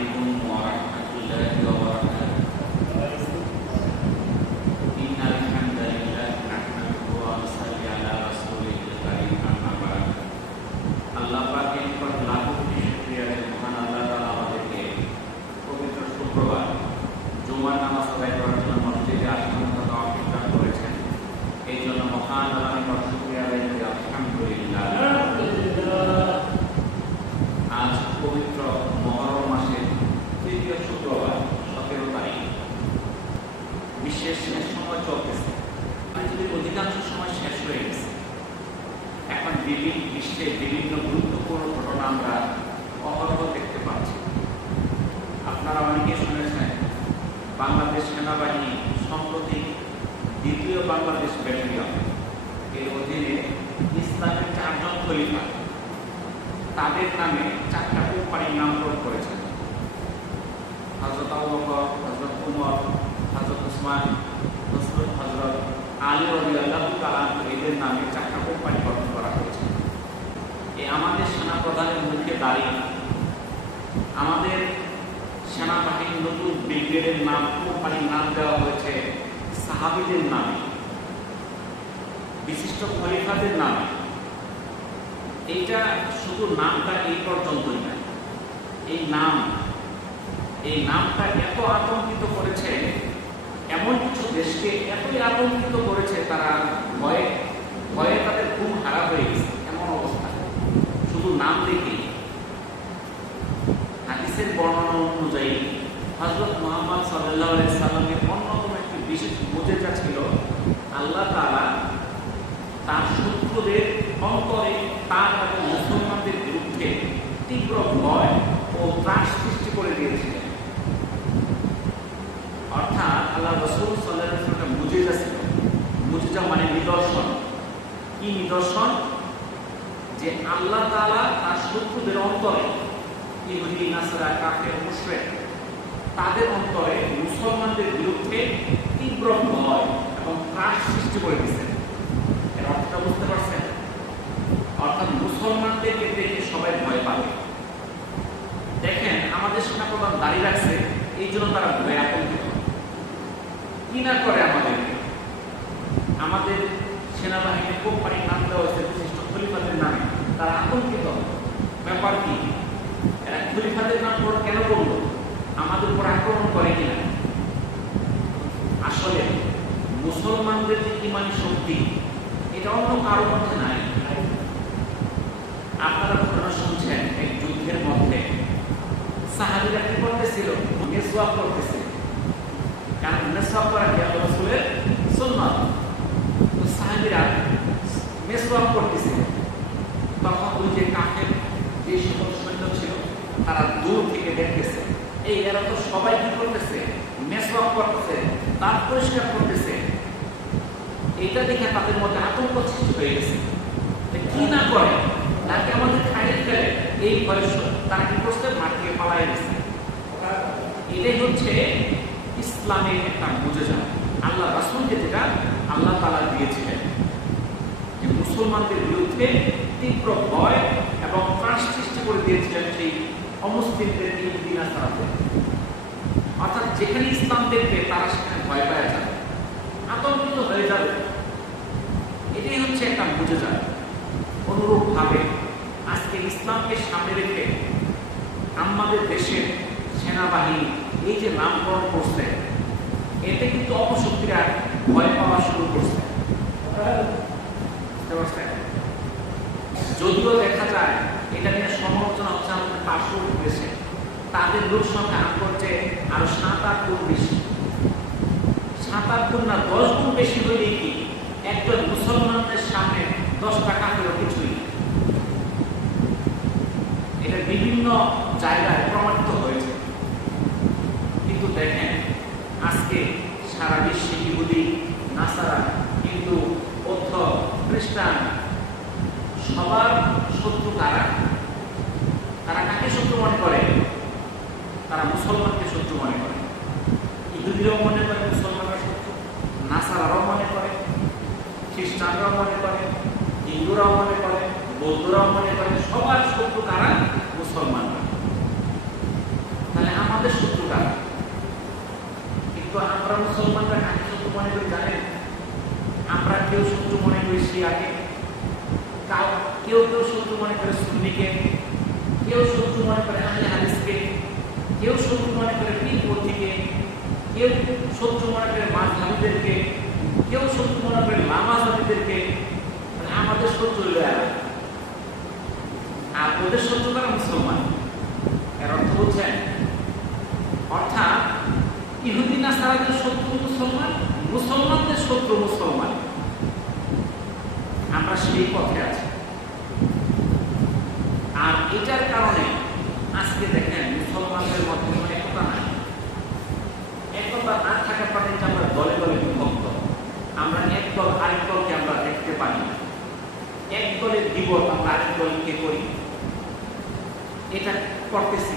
عليكم ورحمة الله وبركاته. إن الحمد لله نحمده ونصلي على رسوله الكريم أما بعد. আল্লাহ পাকের উপর লাখো কোটি শুকরিয়া যে মহান আল্লাহ তাআলা আমাদেরকে পবিত্র শুক্রবার জুমার নামাজ আদায় করার জন্য মসজিদে আসার মতো তৌফিক দান করেছেন। এই জন্য মহান আল্লাহর উপর শুকরিয়া আদায় করি আলহামদুলিল্লাহ। আজ পবিত্র মহরম মাসের তৃতীয় শুক্রবার 17 তারিখ। বিশ্বের শেষ সময় চলতেছে, পৃথিবীর অধিকাংশ সময় শেষ হয়ে গেছে। এখন বিশ্বের বিভিন্ন গুরুত্বপূর্ণ ঘটনা আমরা অহরহ দেখতে পাচ্ছি। আপনারা অনেকে শুনেছেন বাংলাদেশ সেনাবাহিনী সম্প্রতি দ্বিতীয় বাংলাদেশ ব্যাটালিয়ন এর অধীনে ইসলামের 4 জন খলিফা তাদের নামে 4টা কোম্পানির নামকরণ করেছেন। হযরত আবু বকর, হযরত উমর, হযরত উসমান, হযরত আলী রাদিয়াল্লাহু তাআলা এদের নামে 4টা কোম্পানি গঠন করা হয়েছে। এই আমাদের সেনা প্রধানের মুখে দাঁড়িয়ে আমাদের সেনাবাহিনীর নতুন ব্রিগেডের নাম, কোম্পানির নাম দেওয়া হয়েছে সাহাবীদের নামে, বিশিষ্ট খলিফাদের নামে। এইটা শুধু নামটা এই পর্যন্তই না, এই নামটা এত আতঙ্কিত করেছে, এমন কিছু দেশকে এতই আতঙ্কিত করেছে, তারা ভয়ে তাদের ঘুম হারা হয়ে গেছে এমন অবস্থা শুধু নাম দেখেই। হাদিসের বর্ণনা অনুযায়ী হযরত মুহাম্মদ সাল্লাল্লাহু আলাইহি সাল্লামের অন্যতম একটি বিশেষ মুজিজা ছিল আল্লাহ তাআলা তার শত্রুদের অন্তরে তার এবং মুসলমানদের বিরুদ্ধে তীব্র ভয় ও ত্রাস সৃষ্টি করে দিয়েছিলেন। অর্থাৎ আল্লাহ রাসূল সাল্লাল্লাহু আলাইহি ওয়াসাল্লাম মুজিজা ছিল। মুজিজা মানে নিদর্শন। কি নিদর্শন? যে আল্লাহ তাআলা তার শত্রুদের অন্তরে, ইহুদি, নাসারা, কাফের, মুশরিক, তাদের অন্তরে মুসলমানদের বিরুদ্ধে তীব্র ভয় এবং ত্রাস সৃষ্টি করে দিয়েছেন। এর অর্থটা বুঝতে পারছেন? অর্থাৎ মুসলমানদেরকে দেখে সবাই ভয় পাবে। দেখেন আমাদের সেনাপ্রধান দাঁড়িয়ে রাখছে, এই জন্য তারা ভয়ে আতঙ্কিত। কি না করে আমাদের সেনাবাহিনীর কোম্পানির নাম দেওয়া হয়েছে বিশিষ্ট খলিফাদের নামে, তারা আতঙ্কিত। ব্যাপার কি? এরা খলিফাদের নাম কেন বললো? আমাদের উপর আক্রমণ করে কিনা? আসলে মুসলমানদের যে ইমানি শক্তি, এটা অন্য কারোর মধ্যে নাই। আপনারা ঘটনা শুনছেন, এক যুদ্ধের মধ্যে সাহাবীরা কি করতেছিল? মেসওয়াক করতেছিল। কারণ মেসওয়াক করা কি আল্লাহর রাসূলের সুন্নাত। তো সাহাবীরা মেসওয়াক করতেছিল। তখন ওই যে কাফের যে সকল সৈন্য ছিল তারা দূর থেকে দেখতেছে, এই এরা তো সবাই কি করতেছে? মেসওয়াক করতেছে, দাঁত পরিষ্কার করতেছে। এটা দেখে তাদের মধ্যে আতঙ্ক সৃষ্টি হয়ে গেছে। কি না করে নাকি আমাদের খাইয়ে ফেলে, এই বয়স তারা কি করছে? মাঠ থেকে পালাই গেছে। এটাই হচ্ছে ইসলামের একটা মুজিজা। আল্লাহ রাসূলকে যেটা আল্লাহ তাআলা দিয়েছিলেন, যে মুসলমানদের বিরুদ্ধে তীব্র ভয় এবং ত্রাস সৃষ্টি করে দিয়েছিলেন সেই অমুসলিমদের, ইহুদি, নাসারাদের। অর্থাৎ যেখানে ইসলাম দেখবে তারা সেখানে ভয় পাওয়া যাবে, আতঙ্কিত হয়ে যাবে। এটাই হচ্ছে একটা মুজিজা। অনুরূপভাবে আজকে ইসলামকে সামনে রেখে আমাদের দেশের সেনাবাহিনী এই যে নামকরণ করছে, এতে কিন্তু অপশক্তিরা ভয় পাওয়া শুরু করছে। যদিও দেখা যায় এটা নিয়ে সমালোচনা হচ্ছে আমাদের পার্শ্ববর্তী দেশে, তাদের লোক সংখ্যা করছে আরো 7-8 গুণ বেশি। 7-8 গুণ না, 10 গুণ বেশি হইলে কি একজন মুসলমানদের সামনে 10 টাকা হলেও কিছুই। এটা বিভিন্ন জায়গায় প্রমাণিত হয়েছে। কিন্তু দেখেন আজকে সারা বিশ্বে ইহুদি, নাসারা, হিন্দু, বৌদ্ধ, খ্রিস্টান সবার শত্রু কারা? তারা কাকে শত্রু মনে করে? তারা মুসলমানকে শত্রু মনে করে। ইহুদিরাও মনে করে মুসলমানরা শত্রু, নাসারাও মনে করে, খ্রিস্টানরাও মনে করে, হিন্দুরাও মনে করে, বৌদ্ধরাও মনে করে। সবার শত্রু কারা? মুসলমানরা। তাহলে মুসলমানরা কাকে শত্রু মনে করি জানেন? আমরা কেউ শত্রু মনে করি শিয়াকে, কেউ কেউ শত্রু মনে করে সুন্নিকে, কেউ শত্রু মনে করে আহলে হাদিসকে, কেউ শত্রু মনে করে পীরপন্থীকে, কেউ শত্রু মনে করে মাযহাবীদেরকে, কেউ শত্রু মনে করে লামাযাবিদেরকে। আমাদের শত্রু হলো এরা, আর ওদের শত্রু কারা? মুসলমান। এর অর্থ বুঝছেন? অর্থাৎ ইহুদি নাসারাদের শত্রু মুসলমান, মুসলমানদের শত্রু মুসলমান। আমরা সেই পথে আছি। আর এটার কারণে আজকে দেখেন মুসলমানদের মধ্যে কোনো একতা নাই। একতা না থাকার কারণে আমরা দলে দলে বিভক্ত। আমরা এক দল আরেক দলকে আমরা দেখতে পাই না। এক দলের বিপদ আমরা আরেক দলকে করি, এটা করতেছি।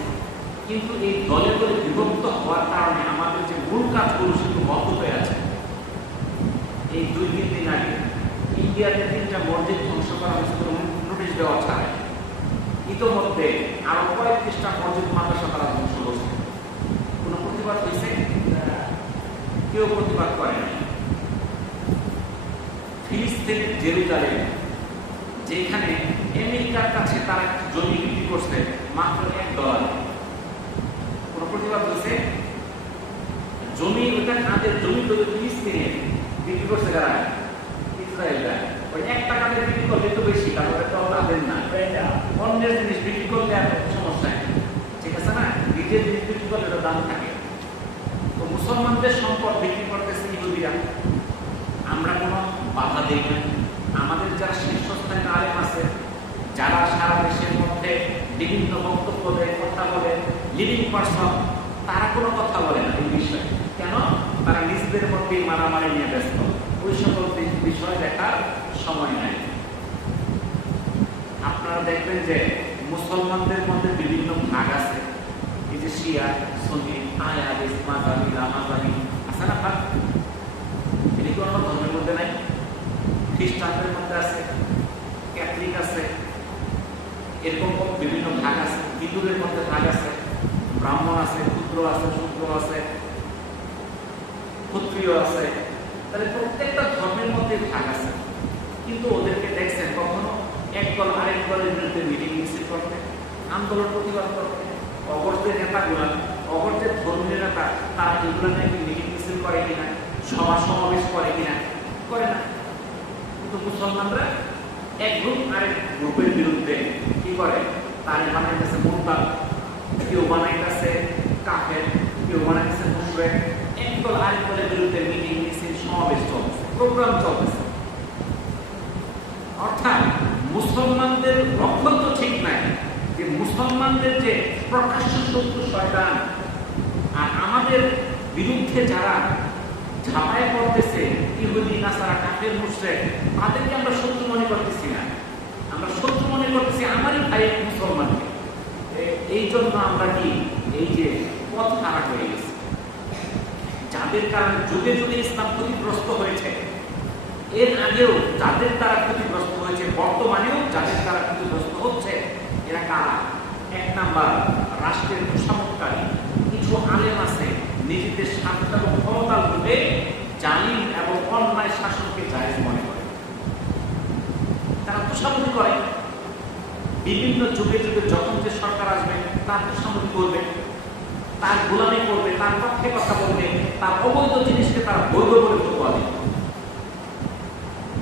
কিন্তু এই দলে দলে বিভক্ত হওয়ার কারণে আমাদের যে মূল কাজগুলো সেগুলো বন্ধ হয়ে আছে। এই 2-3 দিন আগে ইন্ডিয়াতে 3টা মসজিদ ধ্বংস করা হয়েছে নোটিশ দেওয়া ছাড়া। ইতোমধ্যে আরো কয়েকটা মসজিদ মাদ্রাসা তারা ধ্বংস করছে। কোনো প্রতিবাদ হয়েছে? কেউ প্রতিবাদ করে নাই। ফিলিস্তিনের জেরুজালেম, যেখানে আমেরিকার কাছে তারা জমি বিক্রি করছে মাত্র $1, কোনো প্রতিবাদ হয়েছে? জমি, ওইটা কাদের জমি? তো ফিলিস্তিনে বিক্রি করছে কারা? ইসরায়েলরা। ওই $1 বিক্রি করলে তো বেশি, কারণ ওটা তো তাদের না। অন্যের জিনিস বিক্রি করলে আর সমস্যা নেই, ঠিক আছে না? নিজের জিনিস বিক্রি করলে ওটা দাম থাকে। তো মুসলমানদের সম্পদ বিক্রি করতেছে ইহুদিরা। আমরা কোনো বাধা দিই না। আমাদের যারা শীর্ষস্থানীয় আলেম আছে, যারা সারা দেশের মধ্যে বিভিন্ন বক্তব্য দেয়, কথা বলে, লিডিং পার্সন, তারা কোনো কথা বলে না এই বিষয়ে। কেন? তারা নিজেদের মধ্যে মারামারি নিয়ে ব্যস্ত। ওই সকল বিষয় দেখার সময় নাই। আপনারা দেখবেন যে মুসলমানদের মধ্যে বিভিন্ন ভাগ আছে। এই যে শিয়া, সুন্নি, আহলে হাদিস, মাযহাবী, লামাযাবী আছে না ভাগ? এটা কি অন্য ধর্মের মধ্যে নাই? খ্রিস্টানদের মধ্যে আছে, ক্যাথলিক আছে, এরকম বিভিন্ন ভাগ আছে। হিন্দুদের মধ্যে ভাগ আছে, ব্রাহ্মণ আছে, ক্ষুদ্র আছে, শূদ্র আছে, ক্ষত্রিয় আছে। তাহলে প্রত্যেকটা ধর্মের মধ্যে ভাগ আছে। কিন্তু ওদেরকে দেখছেন কখনো এক দল আরেক দলের বিরুদ্ধে মিটিং মিছিল করতে, আন্দোলন প্রতিবাদ করতে? অগরদের নেতাগুলা, অগরদের ধর্মীয় নেতা, তারা এগুলো নাকি মিটিং মিছিল করে কিনা, সভা সমাবেশ করে কিনা? করে না। কিন্তু মুসলমানরা এক গ্রুপ আরেক গ্রুপের বিরুদ্ধে কি করে? তারে বানাইতেছে মুরতাদ, কেউ বানাইতেছে কাফের, কেউ বানাইতেছে মুশরিক। এক দল আরেক দলের বিরুদ্ধে মিটিং মিছিল সমাবেশ চলতেছে, প্রোগ্রাম চলতেছে। অর্থাৎ মুসলমানদের লক্ষ্য তো ঠিক নাই, যে মুসলমানদের যে প্রকাশ্য শত্রু শয়তান, আর আমাদের বিরুদ্ধে যারা ঝাঁপায় পড়তেছে ইহুদি, নাসারা, কাফের, মুশরিক, তাদেরকে আমরা শত্রু মনে করতেছি না। আমরা শত্রু মনে করতেছি আমারই ভাই মুসলমানকে। এই জন্য আমরা কি এই যে পথ হারা হয়ে গেছি, যাদের কারণে যুগে যুগে ইসলাম ক্ষতিগ্রস্ত হয়েছে। এর আগেও যাদের দ্বারা ক্ষতিগ্রস্ত হয়েছে, বর্তমানেও যাদের দ্বারা ক্ষতিগ্রস্ত হচ্ছে, এরা কারা? 1 নাম্বার, রাষ্ট্রের তোষামতকারী কিছু আলেম আছে, নিজেদের স্বার্থ এবং ক্ষমতার লোভে জালিম এবং অন্যায় শাসনকে জায়েজ মনে করে। তারা তোষামতি করে। বিভিন্ন যুগে যুগে যখন যে সরকার আসবে তার তোষামতি করবে, তার গোলামি করবে, তার পক্ষে কথা বলবে, তার অবৈধ জিনিসকে তারা বৈধ বলে ফতোয়া দেবে।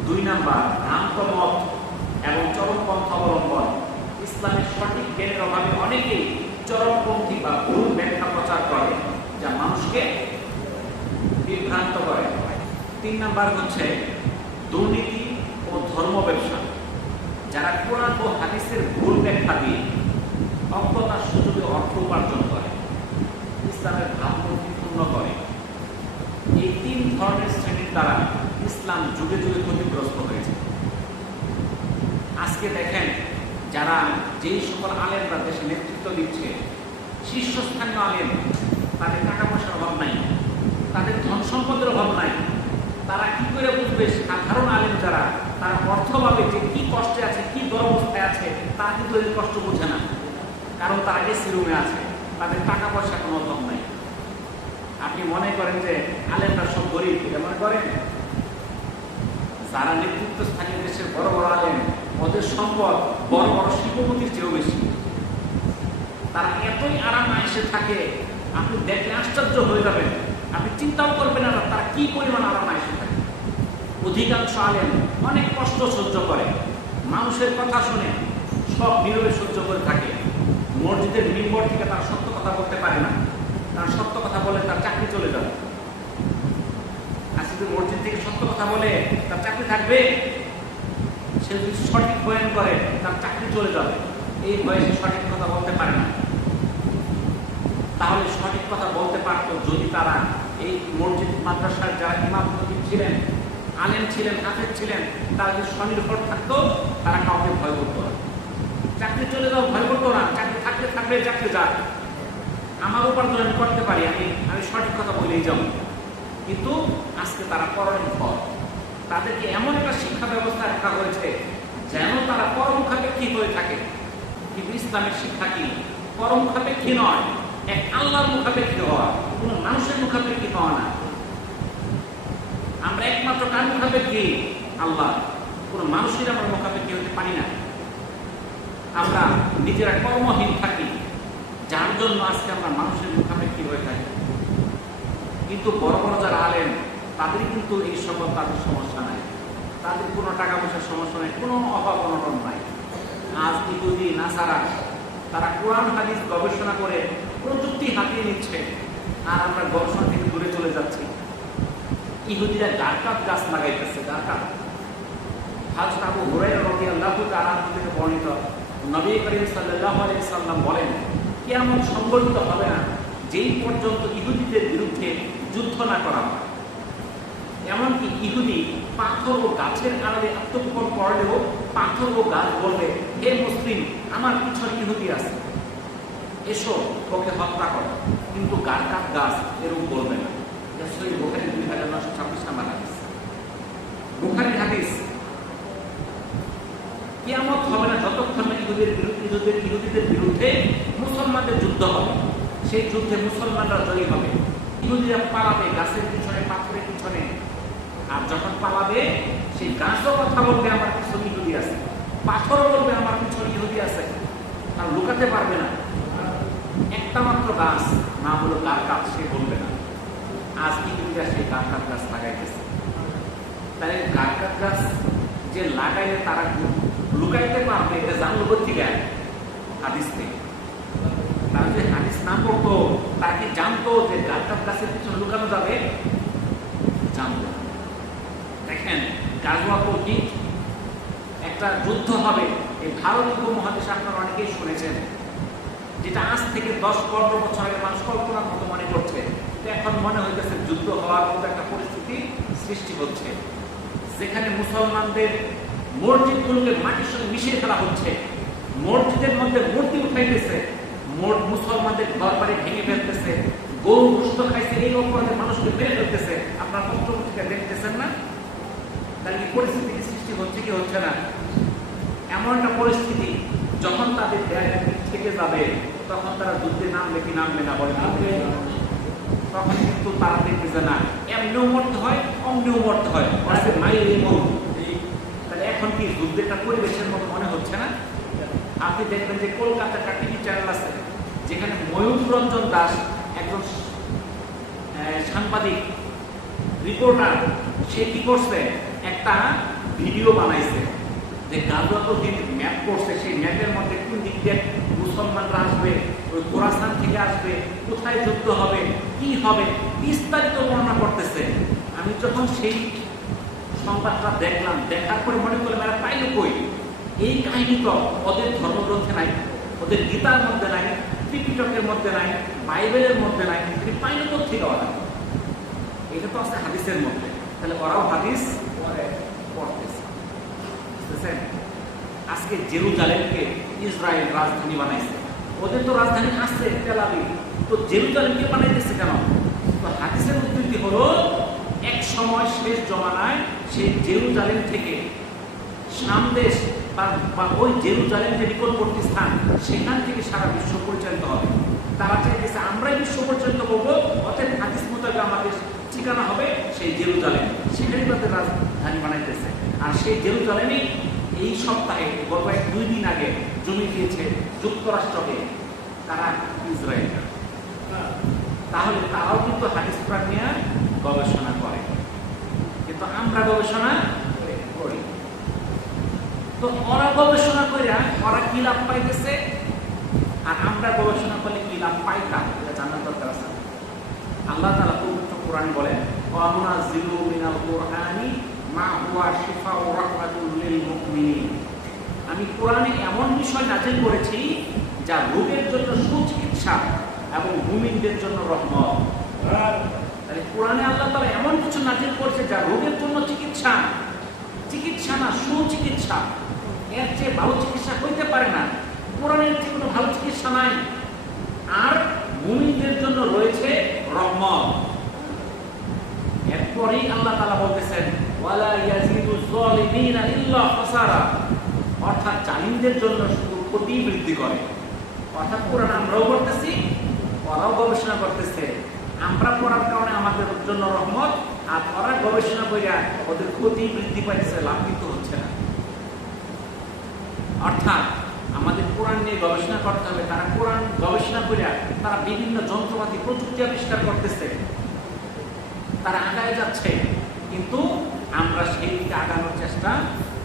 2 নাম্বার, ভ্রান্ত মত এবং চরমপন্থা অবলম্বন। ইসলামের সঠিক জ্ঞানের অভাবে অনেকেই চরমপন্থী বা ভুল ব্যাখ্যা প্রচার করে, যা মানুষকে বিভ্রান্ত করে। 3 নাম্বার হচ্ছে দুর্নীতি ও ধর্ম ব্যবসা, যারা কোরআন ও হাদিসের ভুল ব্যাখ্যা দিয়ে অজ্ঞতার সুযোগে অর্থ উপার্জন করে, ইসলামের ভাবমূর্তি পূর্ণ করে। এই 3 ধরনের শ্রেণীর দ্বারা ইসলাম যুগে যুগে ক্ষতিগ্রস্ত হয়েছে। আজকে দেখেন যারা যেই সকল আলেমরা দেশে নেতৃত্ব দিচ্ছে, শীর্ষস্থানীয় আলেম, তাদের টাকা পয়সার অভাব নাই, তাদের ধন সম্পদের অভাব নাই। তারা কি করে বুঝবে সাধারণ আলেম যারা, তারা অর্থভাবে যে কি কষ্টে আছে, কি দুরবস্থায় আছে, তারা কিন্তু এই কষ্ট বোঝে না। কারণ তারা এসি রুমে আছে, তাদের টাকা পয়সা কোনো অভাব নাই। আপনি মনে করেন যে আলেমরা সব গরিব, এটা মনে করেন? যারা নেতৃত্বস্থানীয় দেশের বড় বড় আলেম, ওদের সম্পদ বড় বড় শিল্পপতির চেয়েও বেশি। তারা এতই আরাম আয়েসে থাকে, আপনি দেখলে আশ্চর্য হয়ে যাবেন। আপনি চিন্তাও করবেন না তারা কি পরিমাণ আরাম আয়েসে থাকে। অধিকাংশ আলেম অনেক কষ্ট সহ্য করে, মানুষের কথা শুনে সব নীরবে সহ্য করে থাকে। মসজিদের মিম্বর থেকে তার সত্য কথা বলতে পারে না, তার সত্য কথা বলে তার চাকরি চলে যাবে। আজকে মসজিদ থেকে সত্য কথা বলে তার চাকরি থাকবে? সে যদি সঠিক বয়ান করে তার চাকরি চলে যাবে, এই ভয়ে সে সঠিক কথা বলতে পারে না। তাহলে সঠিক কথা বলতে পারত যদি তারা এই মসজিদ মাদ্রাসার যারা ইমাম খতিব ছিলেন, আলেম ছিলেন, হাফেজ ছিলেন, তারা যদি স্বনির্ভর থাকতো, তারা কাউকে ভয় করতো না। চাকরি চলে যাও ভয় করতো না, চাকরি থাকলে থাকবে, চাকরি যাক, আমার উপার্জন আমি করতে পারি, আমি সঠিক কথা বলেই যাব। কিন্তু আজকে তারা পরনির্ভর। তাদেরকে এমন একটা শিক্ষা ব্যবস্থা রাখা হয়েছে যেন তারা পরমুখাপেক্ষী হয়ে থাকে। কিন্তু ইসলামের শিক্ষা কি? পরমুখাপেক্ষী নয়, এক আল্লাহর মুখাপেক্ষী হওয়া, কোনো মানুষের মুখাপেক্ষী হওয়া না। আমরা একমাত্র কার মুখাপেক্ষী? আল্লাহ। কোনো মানুষের আমরা মুখাপেক্ষী হতে পারি না। আমরা নিজেরা কর্মহীন থাকি, যার জন্য আজকে আমরা মানুষের মুখাপেক্ষী হয়ে থাকি। কিন্তু বড় বড় যারা আলেম, তাদের কিন্তু এই সকল তাদের সমস্যা নাই, তাদের কোনো টাকা পয়সার সমস্যা নেই, কোনো অভাব অনটন নাই। আজ ইহুদি নাসারা তারা কোরআন হাদিস গবেষণা করে প্রযুক্তি হাতিয়ে নিচ্ছে, আর আমরা গবেষণা থেকে দূরে চলে যাচ্ছি। ইহুদিরা গারকাত গাছ লাগাইতেছে, গারকাত। হযরত আবু হুরায়রা রাদিয়াল্লাহু তাআলা থেকে বর্ণিত, নবী করিম সাল্লাল্লাহু আলাইহি সাল্লাম বলেন, কিয়ামত সংঘটিত হবে না যেই পর্যন্ত ইহুদিদের বিরুদ্ধে যুদ্ধ না করা হয়। এমনকি ইহুদি পাথর ও গাছের আড়ালে আত্মগোপন করলেও পাথর ও গাছ বলবে, হে মুসলিম, আমার পিছনে ইহুদি আছে, এসো ওকে হত্যা করো। কিন্তু গারকাত গাছ এরকম বলবে না। সহিহ বুখারী 2926 নম্বর হাদিস। বুখারীর হাদিস। কিয়ামত হবে না যতক্ষণ না ইহুদিদের বিরুদ্ধে মুসলমানদের যুদ্ধ হবে। সেই যুদ্ধে মুসলমানরা জয়ী হবে। ইহুদিরা পালাবে গাছের পিছনে, পাথরের পিছনে। আর যখন পালাবে, সেই গাছও কথা বলবে আমার পিছনে ইহুদি আছে, পাথরও বলবে আমার পিছনে ইহুদি আছে। আর লুকাতে পারবে না। একটা মাত্র গাছ না হলো গারকাত, সে বলবে না। আজ ইহুদিরা সেই গারকাত গাছ লাগাইতেছে। তাই গারকাত গাছ যে লাগাইলে তারা লুকাইতে পারবে, এটা জানলো কোথেকে? হাদিস থেকে। তারা যে হাদিস না পড়তো, তারা কি জানতো যে গারকাত গাছের পিছনে লুকানো যাবে? জানতো। দেখেন, গাজওয়াতুল হিন্দ, একটা যুদ্ধ হবে এই ভারত উপমহাদেশে, আপনারা অনেকেই শুনেছেন, যেটা আজ থেকে 10-15 বছর আগে মানুষ কল্পনার মতো মনে করছে। এখন মনে হইতেছে যুদ্ধ হওয়ার মতো একটা পরিস্থিতি সৃষ্টি হচ্ছে, যেখানে মুসলমানদের মসজিদগুলোকে মাটির সঙ্গে মিশিয়ে ফেলা হচ্ছে, মসজিদের মধ্যে মূর্তি উঠাইতেছে, মুসলমানদের ঘর বাড়ি ভেঙে ফেলতেছে, গরু গোশত খাইছে, এই অপরাধে মানুষকে মেরে ফেলতেছে। আপনার পত্রপত্রিকা দেখতেছেন না? তাহলে এই পরিস্থিতি সৃষ্টি হচ্ছে কি হচ্ছে না? এমন একটা পরিস্থিতি, যখন তাদের দেয়ালে থেকে যাবে, তখন তারা যুদ্ধে নামবে কি নামবে না? বলে তখন কিন্তু তারা দেখবে যে না, এমনিও মরতে হয়, অমনিও মরতে হয়। তাহলে এখন কি যুদ্ধের একটা পরিবেশের মতো মনে হচ্ছে না? আপনি দেখবেন যে কলকাতার একটা টিভি চ্যানেল আছে, যেখানে ময়ূর রঞ্জন দাস, একজন সাংবাদিক রিপোর্টার, সে কি করছে, একটা ভিডিও বানাইছে যে গাজওয়াতুল হিন্দ ম্যাপ করছে। সেই ম্যাপের মধ্যে কোন দিক দিয়ে মুসলমানরা আসবে, ওই খোরাসান থেকে আসবে, কোথায় যুদ্ধ হবে, কি হবে, বিস্তারিত বর্ণনা করতেছে। আমি যখন সেই সংবাদটা দেখলাম, দেখার পরে মনে করলাম, এরা পাইল কই? এই কাহিনী তো ওদের ধর্মগ্রন্থে নাই, ওদের গীতার মধ্যে নাই, ত্রিপিটকের মধ্যে নাই, বাইবেলের মধ্যে নাই, তিনি পাইল কোথেকে ওরা? এটা তো আছে হাদিসের মধ্যে। তাহলে ওরাও হাদিস পড়তেছে, বুঝতেছেন? আজকে জেরুজালেমকে ইসরায়েল রাজধানী বানাইছে। ওদের তো রাজধানী আছে তেল আবিব, তো জেরুজালেমকে বানাইতেছে কেন? তো হাদিসের উদ্ধৃতি হলো, এক সময় শেষ জমানায় সেই জেরুজালেম থেকে শাম দেশ বা ওই জেরুজালেম যে নিকটবর্তী স্থান, সেখান থেকে সারা বিশ্ব পরিচালিত হবে। তারা চাইতেছে আমরাই বিশ্ব পরিচালিত করবো, অতএব হাদিস সেই জেরুজালেম, সেখানে তাদের রাজধানী বানাইতেছে। আর সেই জেরুজালেমে এই সপ্তাহে গত 2 দিন আগে জমি দিয়েছে যুক্তরাষ্ট্রকে, তারা ইসরায়েল। তাহলে তারাও কিন্তু হাদিস কোরআন নিয়ে গবেষণা করে, কিন্তু আমরা গবেষণা করি। তো ওরা গবেষণা করে ওরা কি লাভ পাইতেছে, আর আমরা গবেষণা করলে কি লাভ পাইতাম, এটা জানার দরকার আছে। আল্লাহ তাআলা পবিত্র কোরআনে বলেন, ওয়া নুনাজ্জিলু মিনাল কুরআনি মা হুয়া শিফাউ ওয়া রাহমাতুল লিল মুমিনিন। আমি কোরআনে এমন বিষয় নাযিল করেছি যা রোগের জন্য সুচিকিৎসা এবং মুমিনদের জন্য রহমত। তাহলে কোরআনে আল্লাহ তাআলা এমন কিছু নাযিল করেছে যা রোগের জন্য চিকিৎসা, চিকিৎসা না সুচিকিৎসা। এর চেয়ে ভালো চিকিৎসা হইতে পারে না, কোরআনের চেয়ে কোনো ভালো চিকিৎসা নাই। আর মুমিনদের জন্য রয়েছে রহমত। এরপরেই আল্লাহ তাআলা বলতেছেন, ওয়ালা ইয়াজিদুজ যালিমিনা ইল্লা খাসারা, অর্থাৎ জালিমদের জন্য শুধু ক্ষতি বৃদ্ধি করে। অর্থাৎ কোরআন আমরাও পড়তেছি, ওরাও গবেষণা করতেছে। আমরা পড়ার কারণে আমাদের জন্য রহমত, আর ওরা গবেষণা করিয়া ওদের ক্ষতি বৃদ্ধি পাইতেছে, লাভ কিন্তু হচ্ছে না। অর্থাৎ আমাদের কোরআন নিয়ে গবেষণা করতে হবে। তারা কোরআন গবেষণা করিয়া তারা বিভিন্ন যন্ত্রপাতি প্রযুক্তি আবিষ্কার করতেছে, তারা আগায় যাচ্ছে, কিন্তু আমরা সেই দিকে আগানোর চেষ্টা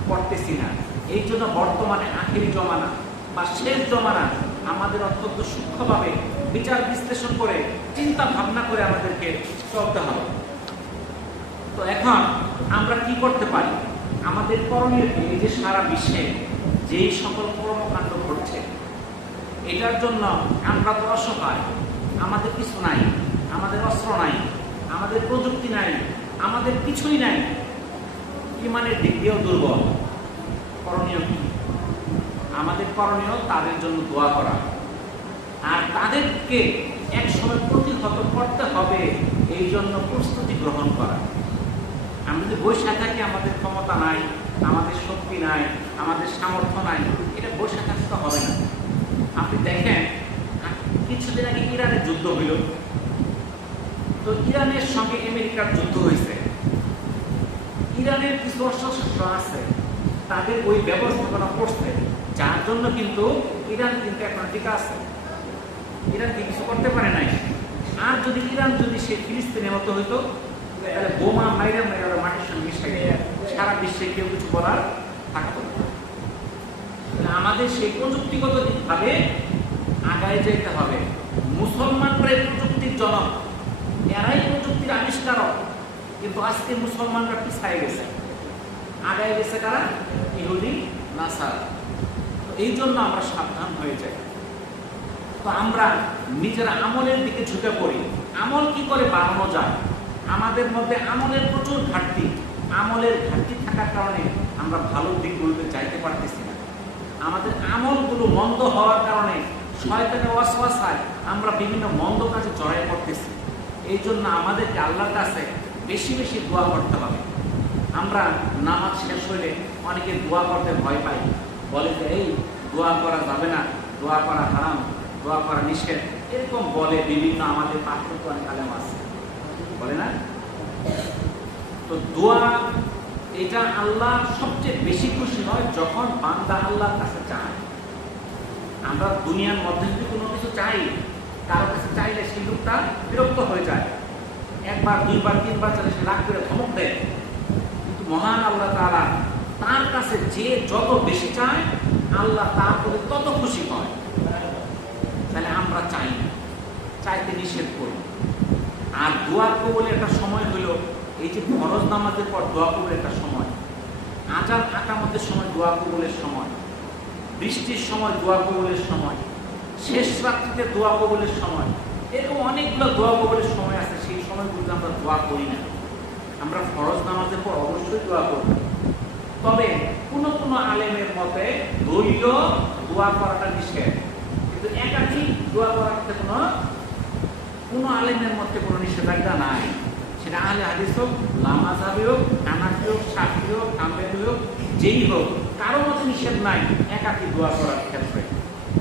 করতেছি না। এই জন্য বর্তমানে আখেরি জমানা বা শেষ জমানা আমাদের অত্যন্ত সূক্ষ্মভাবে বিচার বিশ্লেষণ করে চিন্তা ভাবনা করে আমাদেরকে চলতে হবে। তো এখন আমরা কি করতে পারি? আমাদের করণীয় কি? এই যে সারা বিশ্বে যেই সকল কর্মকাণ্ড ঘটছে, এটার জন্য আমরা তো অসহায়, আমাদের কিছু নাই, আমাদের অস্ত্র নাই, আমাদের প্রযুক্তি নাই, আমাদের কিছুই নাই, ইমানের দিক দিয়েও দুর্বল। করণীয় কি? আমাদের করণীয় তাদের জন্য দোয়া করা, আর তাদেরকে একসময় প্রতিহত করতে হবে, এই জন্য প্রস্তুতি গ্রহণ করা। আমরা যদি বসে থাকি, আমাদের ক্ষমতা নাই, আমাদের শক্তি নাই, আমাদের সামর্থ্য নাই, এটা বসে থাকতে হবে না। আপনি দেখেন, কিছুদিন আগে ইরানের যুদ্ধ হইল, তো ইরানের সঙ্গে আমেরিকার যুদ্ধ হয়েছে। ইরানের কিছু অস্ত্রশস্ত্র আছে, তাদের ওই ব্যবস্থাপনা করছে, যার জন্য কিন্তু ইরান কিন্তু এখন ঠিক আছে, ইরান কিছু করতে পারে নাই। আর যদি ইরান যদি সে ফিলিস্তিনের মতো হইতো, তাহলে বোমা মাইরা মাইরা মাটির সঙ্গে মিশে সারা বিশ্বে কেউ কিছু বলার থাকতো না। আমাদের সেই প্রযুক্তিগত ভাবে আগায় যেতে হবে। মুসলমানরাই প্রযুক্তির জনক, এরাই প্রযুক্তির আবিষ্কারক, কিন্তু আজকে মুসলমানরা পিছায় গেছে, আগায় গেছে কারা? ইহুদি নাসারা। এই জন্য আমরা সাবধান হয়ে যাই। তো আমরা নিজের আমলের দিকে ঝুঁকে পড়ি। আমল কি করে বাড়ানো যায়? আমাদের মধ্যে আমলের প্রচুর ঘাটতি। আমলের ঘাটতি থাকার কারণে আমরা ভালো দিকগুলোতে যাইতে পারতেছি না। আমাদের আমলগুলো মন্দ হওয়ার কারণে শয়তানের ওয়াসওয়াসায় আমরা বিভিন্ন মন্দ কাজে জড়াই পড়তেছি। এই জন্য আমাদেরকে আল্লাহর কাছে বেশি বেশি দোয়া করতে হবে। আমরা নামাজ শেষ হইলে অনেকে দোয়া করতে ভয় পাই, বলে যে এই দোয়া করা যাবে না, দোয়া করা হারাম, দোয়া করা নিষেধ, এরকম বলে বিভিন্ন আমাদের পাঠ্য আলেম আছে, বলে না? তো দোয়া এটা আল্লাহ সবচেয়ে বেশি খুশি হয় যখন বান্দা আল্লাহর কাছে চায়। আমরা দুনিয়ার মধ্যে যদি কোনো কিছু চাই, কারো কাছে চাইলে সেই লোকটা বিরক্ত হয়ে যায়, একবার দুইবার তিনবার চাইলে সে রাগ করে ধমক দেয়। কিন্তু মহান আল্লাহ তাআলা তার কাছে যে যত বেশি চায়, আল্লাহ তার প্রতি তত খুশি হয়। তাহলে আমরা চাই না, চাইতে নিষেধ করি। আর দোয়া কবুলের একটা সময় হলো এই যে ফরজ নামাজের পর দোয়া কবুলের একটা সময়, আজান আকামতের সময় দোয়া কবুলের সময়, বৃষ্টির সময় দোয়া কবুলের সময়, শেষ রাত্রিতে দোয়া কবুলের সময়, এরকম অনেকগুলো দোয়া কবুলের সময় আছে। সেই সময়গুলোতে আমরা দোয়া করি না। আমরা ফরজ নামাজের পর অবশ্যই দোয়া করব, তবে কোনো কোনো আলেমের মতে দলীয় দোয়া করাটা নিষেধ, কিন্তু একাধিক দোয়া করাতে কোনো আলেমের মধ্যে কোনো নিষেধাজ্ঞা নাই। সেটা আহলে হাদিস হোক, লামাযহাবী হোক, হানাফি হোক, শাফিঈ হোক, হাম্বলী হোক, যেই হোক, কারো মধ্যে নিষেধ নাই একাকী দোয়া করার ক্ষেত্রে।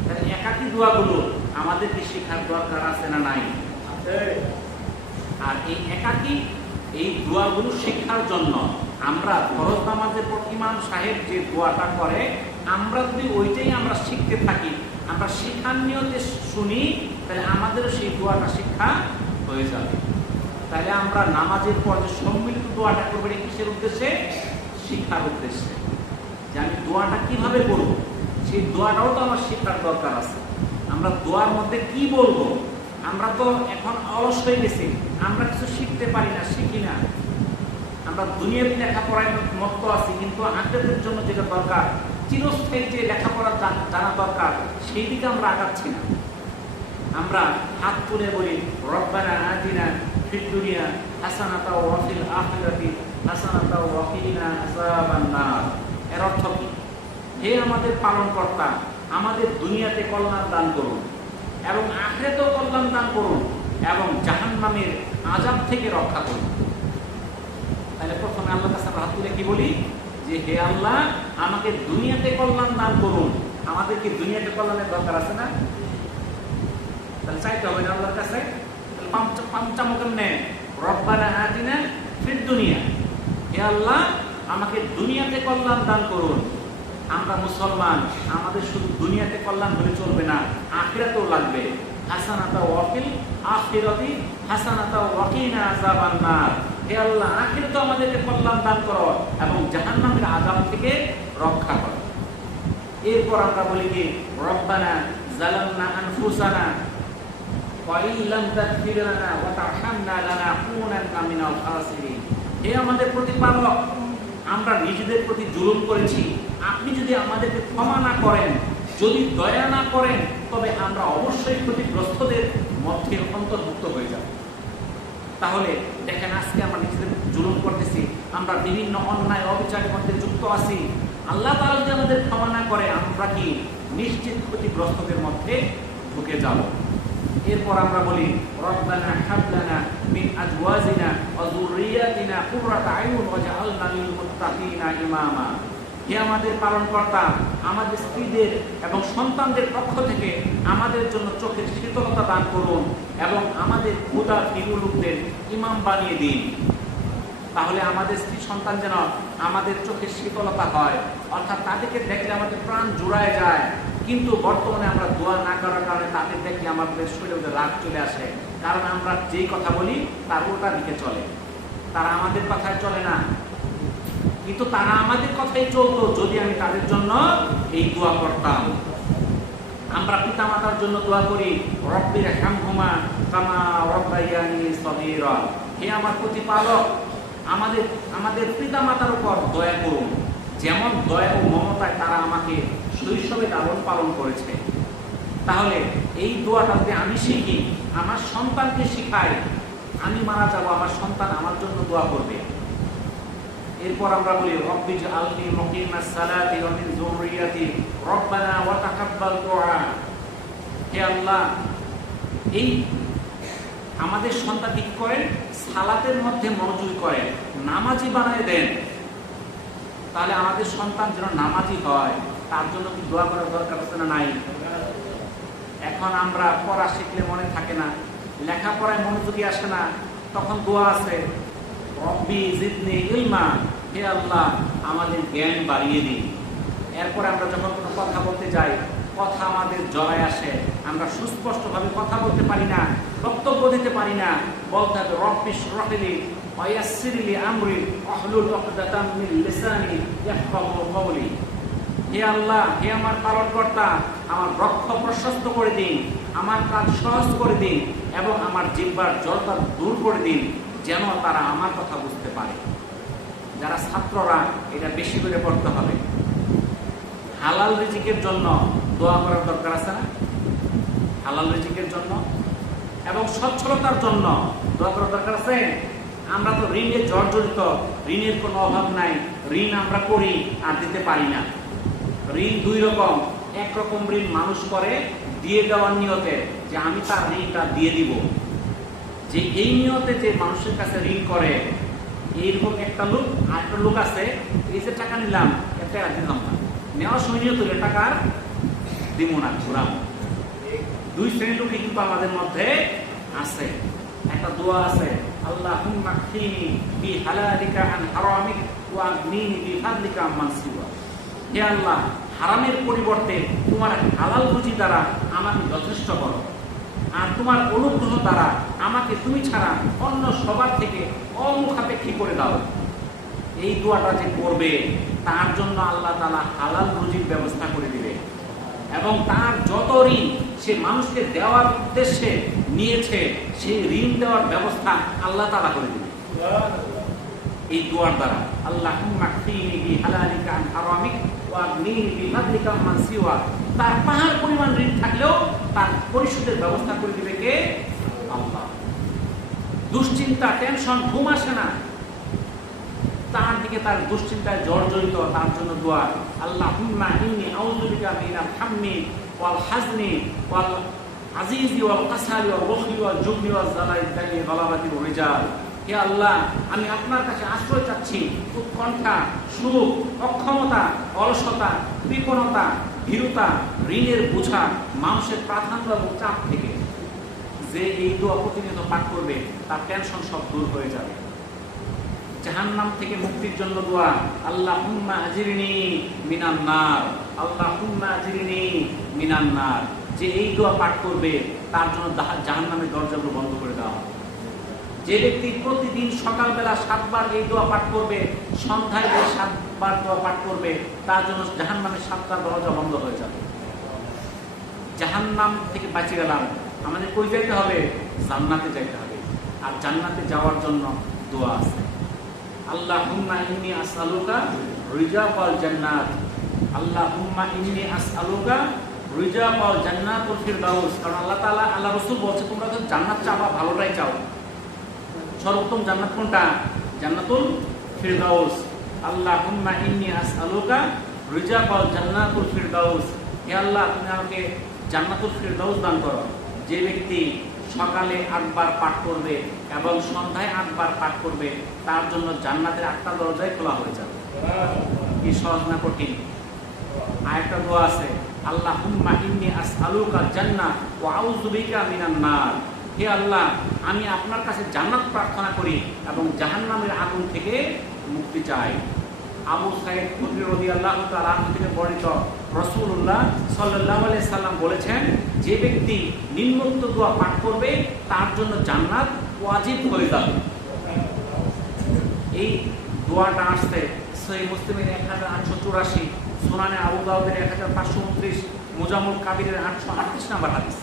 তাহলে একাকী দোয়াগুলো আমাদেরকে শেখার দরকার আছে না নাই? আর এই একাকী এই দোয়াগুলো শিক্ষার জন্য আমরা ফরজ নামাজের পর ইমাম সাহেব যে দোয়াটা করে আমরা যদি ওইটাই আমরা শিখতে থাকি, আমরা শিক্ষার নিয়তে শুনি, তাহলে আমাদেরও সেই দোয়াটা শিক্ষা হয়ে যাবে। তাহলে আমরা নামাজের পর যে সম্মিলিত দোয়াটা করবো এটা কিসের উদ্দেশ্যে? শিক্ষার উদ্দেশ্যে। যে আমি দোয়াটা কিভাবে করব সেই দোয়াটাও তো আমার শিক্ষার দরকার আছে। আমরা দোয়ার মধ্যে কি বলবো? আমরা তো এখন অলস হয়ে গেছি, আমরা কিছু শিখতে পারি না, শিখি না। আমরা দুনিয়ার লেখাপড়ায় মত্ত আছি, কিন্তু আখিরাতের জন্য যেটা দরকার, চিরস্থায়ী যে লেখাপড়া জানা দরকার, সেই দিকে আমরা আগাচ্ছি না। আমরা হাত তুলে বলি রব্বানা আতিনা ফিদ দুনিয়া হাসানাতাও ওয়া ফিল আখিরাতি হাসানাতাও ওয়া কিনা আযাবান নার। এর অর্থ কি? হে আমাদের পালনকর্তা, আমাদের দুনিয়াতে কল্যাণ দান করুন এবং আখিরাতেও কল্যাণ দান করুন এবং জাহান্নামের আযাব থেকে রক্ষা করুন। তাহলে প্রথমে আল্লাহর কাছে হাত তুলে কি বলি? যে হে আল্লাহ, আমাকে দুনিয়াতে কল্যাণ দান করুন। আমাদের কি দুনিয়াতে কল্যাণের দরকার আছে না? তাহলে চাইতে হবে না আল্লাহর কাছে। পাঞ্চামুখের নেন রব্বানা আতিনা ফিদ দুনিয়া, হে আল্লাহ আমাকে দুনিয়াতে কল্যাণ দান করুন। আমরা মুসলমান, আমাদের শুধু দুনিয়াতে কল্যাণ হলে চলবে না, আখিরাতেও লাগবে। হাসানাতা ওয়া ফিল আখিরাতি হাসানাতা ওয়া কিনা আযাবান নার। হে আল্লাহ আখিরাতেও আমাদেরকে কল্যাণ দান করো এবং জাহান্নামের আযাব থেকে রক্ষা করো। এরপর আমরা বলি কি রব্বানা যালামনা আনফুসানা ওয়া ইন লাম তাগফির লানা ওয়া তারহামনা লানাকুনান্না মিনাল খাসিরিন। হে আমাদের প্রতিপালক, আমরা নিজেদের প্রতি জুলুম করেছি, আপনি যদি আমাদেরকে ক্ষমা না করেন, যদি দয়া না করেন, তবে আমরা অবশ্যই ক্ষতিগ্রস্তদের মধ্যে অন্তর্ভুক্ত হয়ে যাব। তাহলে দেখেন আজকে আমরা নিজেদের জুলুম করতেছি, আমরা বিভিন্ন অন্যায় অবিচারের মধ্যে যুক্ত আছি। আল্লাহ তাআলা যদি আমাদের ক্ষমা না করে, আমরা কি নিশ্চিত ক্ষতিগ্রস্তদের মধ্যে ঢুকে যাব। এরপর আমরা বলি রব্বানা হাব লানা মিন আজওয়াজিনা ওয়া যুররিয়াতিনা কুররাতা আয়ুন ওয়াজআলনা লিল মুত্তাকিনা ইমামা। হে আমাদের পালনকর্তা, আমাদের স্ত্রীদের এবং সন্তানদের পক্ষ থেকে আমাদের জন্য চোখের শীতলতা দান করুন এবং আমাদের ক্ষুধা ভীরু লোকদের ইমাম বানিয়ে দিন। তাহলে আমাদের স্ত্রী সন্তান যেন আমাদের চোখের শীতলতা হয়, অর্থাৎ তাদেরকে দেখলে আমাদের প্রাণ জুড়ায় যায়। কিন্তু বর্তমানে আমরা দোয়া না করার কারণে তাদের দেখলে আমাদের শরীরে রাগ চলে আসে, কারণ আমরা যেই কথা বলি তার উল্টা দিকে চলে। তারা আমাদের কথায় চলে না, কিন্তু তারা আমাদের কথাই চলতো যদি আমি তাদের জন্য এই দোয়া করতাম। আমরা পিতামাতার জন্য দোয়া করি রব্বির হামহুমা কামা রাব্বায়ানি সগীরা। হে আমার প্রতিপালক, আমাদের পিতামাতার উপর দয়া করুন, যেমন দয়া ও মমতায় তারা আমাকে শৈশবে লালন পালন করেছে। তাহলে এই দোয়াটা যদি আমি শিখি, আমার সন্তানকে শিখাই, আমি মারা যাব, আমার সন্তান আমার জন্য দোয়া করবে। এরপর আমরা বলি রব্বি জাআলনি মুকিমাস সালাতি ওয়া মিন যুররিয়াতি রব্বানা ওয়া তাকাব্বাল দুআ। হে আল্লাহ, এই আমাদের সন্তানকে কি করেন? সালাতের মধ্যে মনোযোগী করেন, নামাজি বানায় দেন। তাহলে আমাদের সন্তান যেন নামাজি হয়, তার জন্য কি দোয়া করার দরকার আছে না নাই? এখন আমরা পড়া শিখলে মনে থাকে না, লেখাপড়ায় মনোযোগী আসে না, তখন দোয়া আছে রব্বি জিদনি ইলমা, হে আল্লাহ আমাদের জ্ঞান বাড়িয়ে দিন। এরপরে আমরা যখন কোনো কথা বলতে যাই, কথা আমাদের জড়ায় আসে, আমরা সুস্পষ্টভাবে কথা বলতে পারি না, বক্তব্য দিতে পারি না। বলতে হবে রব্বি ইশরাহ লি ওয়া ইয়াসসির লি আমরি ওয়াহলুল উকদাতাম মিন লিসানি ইয়াফকাহু কওলি। হে আল্লাহ, হে আমার পালনকর্তা, আমার বক্ষ প্রশস্ত করে দিন, আমার কাজ সহজ করে দিন এবং আমার জিহ্বার জড়তা দূর করে দিন, যেন তারা আমার কথা বুঝতে পারে। যারা ছাত্ররা এটা বেশি করে পড়তে হবে। হালাল রিজিকের জন্য দোয়া করার দরকার আছে না? হালাল রিজিকের জন্য এবং সচ্ছলতার জন্য দোয়া করার দরকার আছে। আমরা তো ঋণে জর্জরিত, ঋণের কোনো অভাব নাই, ঋণ আমরা করি আর দিতে পারি না। ঋণ দুই রকম, একরকম ঋণ মানুষ করে দিয়ে দেওয়ার নিয়তে, যে আমি তার ঋণটা দিয়ে দিব, যে এই নিয়তে যে মানুষের কাছে ঋণ করে, এইরকম একটা লোক। আর একটা লোক আছে, এই যে টাকা নিলাম, একটা দিলাম না, নেওয়ার সময় নিয়ত হলে টাকা দিব না, ঘুরাম। দুই শ্রেণীর লোকই কিন্তু আমাদের মধ্যে আছে। একটা দোয়া আছে, আল্লাহুম্মা কফিনি বিহালালিকা আন হারামিক ওয়া আগনিনি বিফাদলিকা আম্মান সিওয়া। হে আল্লাহ, হারামের পরিবর্তে তোমার হালাল রুজি দ্বারা আমাকে যথেষ্ট করো, আর তোমার অনুগ্রহ দ্বারা আমাকে তুমি ছাড়া অন্য সবার থেকে অমুখাপেক্ষী করে দাও। এই দোয়াটা যে করবে তার জন্য আল্লাহ তাআলা হালাল রুজির ব্যবস্থা করে দিবে, এবং তার যত ঋণ সে মানুষকে দেওয়ার উদ্দেশ্যে নিয়েছে সেই ঋণ দেওয়ার ব্যবস্থা আল্লাহ তাআলা করে দিবে এই দোয়ার দ্বারা। আল্লাহুম্মা কফিনি বিহালালিকা আন হারামিক ওয়া আগনিনি বিফাদলিকা আম্মান সিওয়া। তার পাহাড় পরিমাণ ঋণ থাকলেও তার পরিশোধের ব্যবস্থা করে দিবে কে? আল্লাহ। দুশ্চিন্তা, টেনশন, ঘুম আসে না, তার দিকে তার দুশ্চিন্তায় জর্জরিত, তার জন্য দোয়া, আল্লাহুম্মা ইন্নী আউযু বিকা মিনাল হাম্মি ওয়াল হাজনি ওয়াল আজিজি ওয়াল কাসালি ওয়াল বুখলি ওয়াল জুবনি ওয়াল জালালি ওয়াল গালাবাতি ওয়াল রিজাল। হে আল্লাহ, আমি আপনার কাছে আশ্রয় চাচ্ছি উৎকণ্ঠা, সুখ, অক্ষমতা, অলসতা, বিপন্নতা, ভীরুতা, ঋণের বোঝা, মানুষের প্রাধান্য এবং চাপ থেকে। যে এই দোয়া প্রতিনিয়ত পাঠ করবে তার টেনশন সব দূর হয়ে যাবে। জাহান্নাম থেকে মুক্তির জন্য দোয়া, আল্লাহুম্মা আজিরনি মিনান নার, আল্লাহুম্মা আজিরনি মিনান নার। যে এই দোয়া পাঠ করবে তার জন্য জাহান্নামের দরজাগুলো বন্ধ করে দেওয়া হবে। যে ব্যক্তি প্রতিদিন সকালবেলা 7 বার এই দোয়া পাঠ করবে, সন্ধ্যায় 7 বার দোয়া পাঠ করবে, তার জন্য জাহান্নামের 7টা দরজা বন্ধ হয়ে যাবে। জাহান্নাম থেকে বাঁচিয়ে গেলাম, আমাদের কই যাইতে হবে? জান্নাতে যাইতে হবে। আর জান্নাতে যাওয়ার জন্য দোয়া আছে, আল্লাহুম্মা ইন্নী আসআলুকা রিজাকাল জান্নাত, আল্লাহুম্মা ইন্নী আসআলুকা রিজাকাল জান্নাতুল ফিরদাউস। কারণ আল্লাহ তাআলা, আল্লাহ রাসূল বলছে তোমরা তো জান্নাত চাওয়া, ভালোটাই চাও, সর্বোত্তম জান্নাত কোনটা? জান্নাতুল ফিরদাউস। আল্লাহুম্মা ইন্নী আসআলুকা রিজাকাল জান্নাতুল ফিরদাউস। হে আল্লাহ, তুমি আমাকে জান্নাতুল ফিরদাউস দান করো। যে ব্যক্তি সকালে 8 বার পাঠ করবে এবং সন্ধ্যায় 8 বার পাঠ করবে তার জন্য জান্নাতের 8টা দরজাই খোলা হয়ে যাবে। কি সহজ না কঠিন? আরেকটা দোয়া আছে, আল্লাহুম্মা ইন্নী আসআলুকাল জান্নাহ ওয়া আউযু বিকা মিনান নার। হে আল্লাহ, আমি আপনার কাছে জান্নাত প্রার্থনা করি এবং জাহান্নামের আগুন থেকে মুক্তি চাই। আবু সাঈদ খুদরী রাদিয়াল্লাহু তাআলা থেকে বর্ণিত, রাসূলুল্লাহ সাল্লাল্লাহু আলাইহি সাল্লাম বলেছেন, যে ব্যক্তি নিম্নোক্ত দোয়া পাঠ করবে তার জন্য জান্নাত ওয়াজিব হয়ে যাবে। এই দোয়াটা আসছে সহিহ মুসলিমের 1884, সুনানে আবু দাউদের 1529, মুজামুল কাবিরের 838 নম্বর হাদিস।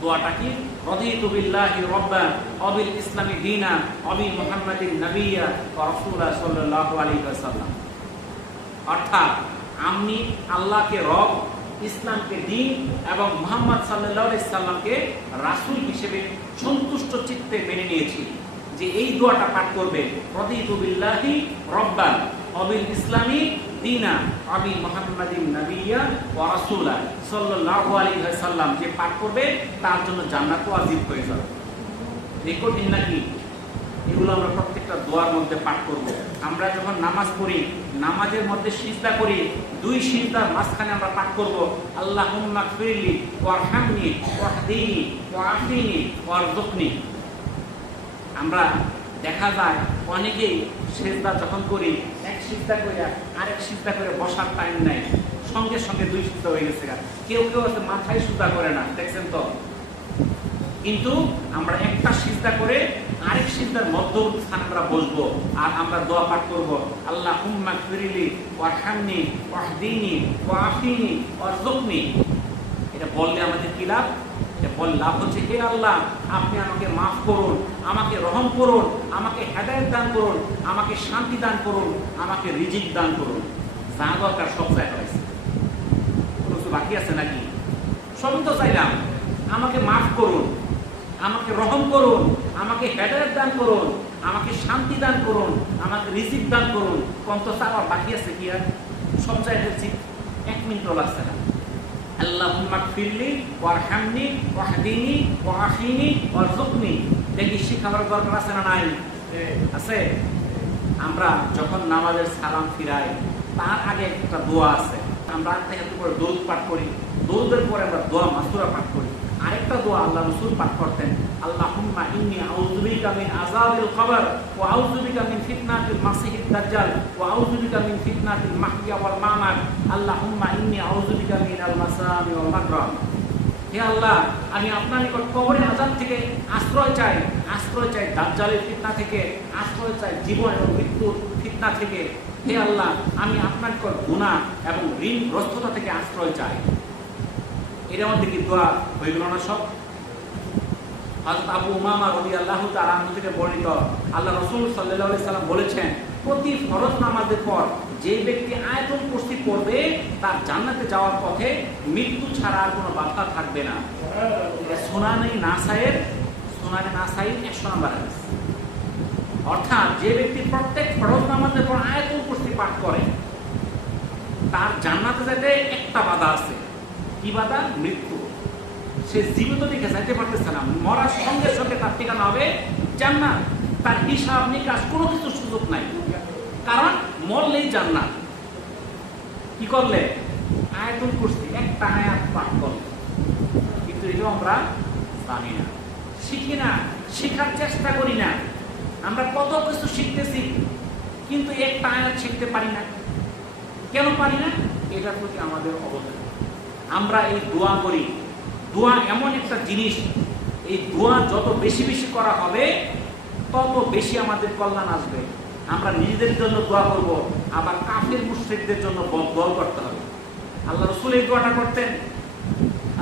দোয়াটা কি? রাদিতু বিল্লাহি রাব্বা ওয়া বিল ইসলামি দীনা ওয়া বি মুহাম্মাদিন নাবিয়্যা ওয়া রাসূলা সাল্লাল্লাহু আলাইহি ওয়াসাল্লাম। অর্থাৎ আমি আল্লাহকে রব, ইসলামকে দ্বীন এবং মুহাম্মদ সাল্লাল্লাহু আলাইহি সাল্লামকে রাসূল হিসেবে সন্তুষ্ট চিত্তে মেনে নিয়েছি। যে এই দোয়াটা পাঠ করবে, রাদিতু বিল্লাহি রাব্বান ওয়া বিল ইসলামি দীনা ওয়া বি মুহাম্মাদিন নাবিয়্যা ওয়া রাসূলা সাল্লাল্লাহু আলাইহি ওয়াসাল্লাম, যে পাঠ করবে তার জন্য জান্নাত ওয়াজিব হয়ে যাবে। এই কঠিন নাকি? এগুলো আমরা প্রত্যেকটা দোয়ার মধ্যে পাঠ করব। আমরা যখন নামাজ পড়ি, নামাজের মধ্যে সিজদা করি, 2 সিজদার মাঝখানে আমরা পাঠ করব, আল্লাহুম্মা গফিরলি ওয়ারহামনি ওয়াহদিনি ওয়াআফিনি ওয়ারযুকনি। আমরা দেখা যায় অনেকেই সিজদা যখন করি, এক সিজদা করে আরেক সিজদা করে বসার টাইম নাই, সঙ্গে সঙ্গে 2 সিজদা হয়ে গেছে। কেউ কেউ আছে মাথায় সুজদা করে না, দেখছেন তো? কিন্তু আমরা একটা সিজদা করে আরেক সিজদার মধ্যস্থানে আমরা বসবো আর আমরা দোয়া পাঠ করব, আল্লাহুম্মা গফিরলি ওয়ারহামনি ওয়াহদিনি ওয়াআফিনি ওয়ারযুকনি। এটা বললে আমাদের কি লাভ? এটা বল লাভ হচ্ছে, হে আল্লাহ, আপনি আমাকে মাফ করুন, আমাকে রহম করুন, আমাকে হেদায়েত দান করুন, আমাকে শান্তি দান করুন, আমাকে রিজিক দান করুন। যা দরকার সব চাই হয়েছে, কোনো কিছু বাকি আছে নাকি? সবই তো চাইলাম। আমাকে মাফ করুন, আমাকে রহম করুন, আমাকে হেদায়েত দান করুন, আমাকে শান্তি দান করুন, আমাকে রিজিক দান করুন। কোন তো চাওয়ার বাকি আছে কি? আর সব চাই ফেলছি, 1 মিনিটও লাগছে না। আল্লাহুম্মা গফিরলি ওয়ারহামনি ওয়াহদিনি ওয়াআফিনি ওয়ারযুকনি। দেখি শিখাবার দরকার আছে না নাই? আছে। আমরা যখন নামাজের সালাম ফিরাই তার আগে একটা দোয়া আছে, আমরা আত্মাহিয়াত করে দরুদ পাঠ করি, দরুদের পরে আমরা দোয়া মাসুরা পাঠ করি। আরেকটা দোয়া আল্লাহ রাসূল পাঠ করতেন, আল্লাহুম্মা ইন্নী আউযু বিকা মিন আযাবিল কবর ওয়া আউযু বিকা মিন ফিতনাতিল মাসিহিদ দাজ্জাল ওয়া আউযু বিকা মিন ফিতনাতিল মাহইয়া ওয়াল মামাত আল্লাহুম্মা ইন্নী আউযু বিকা মিনাল মাসামি ওয়াল মাগরাম। হে আল্লাহ, আমি আপনার নিকট কবরের আযাব থেকে আশ্রয় চাই, দাজ্জালের ফিতনা থেকে আশ্রয় চাই, জীবন এবং মৃত্যুর ফিতনা থেকে। হে আল্লাহ, আমি আপনার নিকট গুনাহ এবং ঋণগ্রস্ততা থেকে আশ্রয় চাই। এর মধ্যে কি দোয়া হয়ে গেল না সব? হযরত আবু উমামা রাদিয়াল্লাহু তাআলা আনহু থেকে বর্ণিত, আল্লাহ রাসূল সাল্লাল্লাহু আলাইহি সাল্লাম বলেছেন, প্রতি ফরজ নামাজের পর যে ব্যক্তি আয়াতুল কুরসি পড়বে তার জান্নাতে যাওয়ার পথে মৃত্যু ছাড়া আর কোনো বাধা থাকবে না। সুনানে নাসাইর 100 নম্বর হাদিস। অর্থাৎ যে ব্যক্তি প্রত্যেক ফরজ নামাজের পর আয়াতুল কুরসি পাঠ করে তার জান্নাতে যেতে একটা বাধা আছে। কি বাধা? মৃত্যু। সে জীবিত দিকে যাইতে পারতেছে না, মরার সঙ্গে সঙ্গে তার ঠিকানা হবে জান্নাত। তার হিসাব নিকাশ কোনো কিছু সুযোগ নাই, কারণ মরলেই জান্নাত। কি করলে? আয়াতুল কুরসি একটা আয়াত পাঠ করলে। কিন্তু এটাও আমরা জানি না, শিখি না, শেখার চেষ্টা করি না। আমরা কত কিছু শিখতেছি কিন্তু একটা আয়াত শিখতে পারি না। কেন পারি না? এটার প্রতি আমাদের অবদান। আমরা এই দোয়া করি, দোয়া এমন একটা জিনিস, এই দোয়া যত বেশি বেশি করা হবে তত বেশি আমাদের কল্যাণ আসবে। আমরা নিজেদের জন্য দোয়া করব, আবার কাফের মুশরিকদের জন্য দোয়া করতে হবে। আল্লাহ রাসূল এই দোয়াটা করতেন,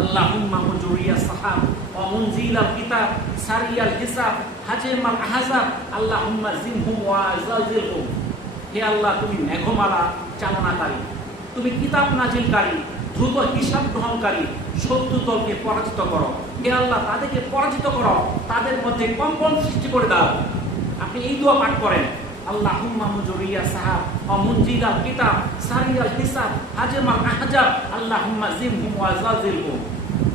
আল্লাহুম্মা মুজরিয়া সাহাব ওয়া মুনজিলাল কিতাব সারিয়াল হিসাব হাজিমাল আহজাব আল্লাহুম্মা জিমহুম ওয়া আযলজিলহুম। হে আল্লাহ, তুমি মেঘমালা চালনাকারী, তুমি কিতাব নাজিলকারী, দ্রুত হিসাব গ্রহণকারী, শত্রু দলকে পরাজিত করো। হে আল্লাহ, তাদেরকে পরাজিত করো, তাদের মধ্যে কম্পন সৃষ্টি করে দাও। আপনি এই দোয়া পাঠ করেন, আল্লাহুম্মা মুজরিয়া সাহাব ওয়া মুনজিলাল কিতাব সারিয়াল হিসাব হাজিমাল আহজাব আল্লাহুম্মা জিমহুম ওয়া আযলজিলহুম।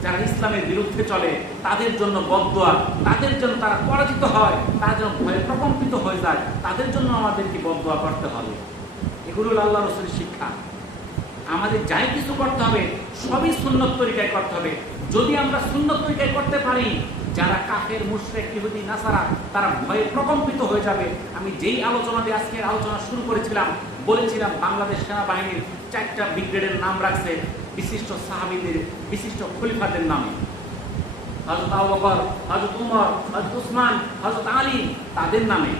যারা ইসলামের বিরুদ্ধে চলে তাদের জন্য বদদোয়া, তাদের জন্য তারা পরাজিত হয়, তারা যেন ভয়ে প্রকম্পিত হয়ে যায়, তাদের জন্য আমাদেরকে বদদোয়া করতে হবে। এগুলো আল্লাহ রাসূলের শিক্ষা। আমাদের যাই কিছু করতে হবে সবই সুন্নত তরিকায় করতে হবে। যদি আমরা সুন্নত তরিকায় করতে পারি, যারা কাফের মুশরিক ইহুদি নাসারা তারা ভয়ে প্রকম্পিত হয়ে যাবে। আমি যেই আলোচনা দিয়ে আজকের আলোচনা শুরু করেছিলাম, বলেছিলাম বাংলাদেশ সেনাবাহিনীর 4টা ব্রিগেডের নাম রাখছে বিশিষ্ট সাহাবীদের, বিশিষ্ট খলিফাদের নামে। হযরত আবু বকর, হযরত উমর, হযরত উসমান, হযরত আলী, তাদের নামে।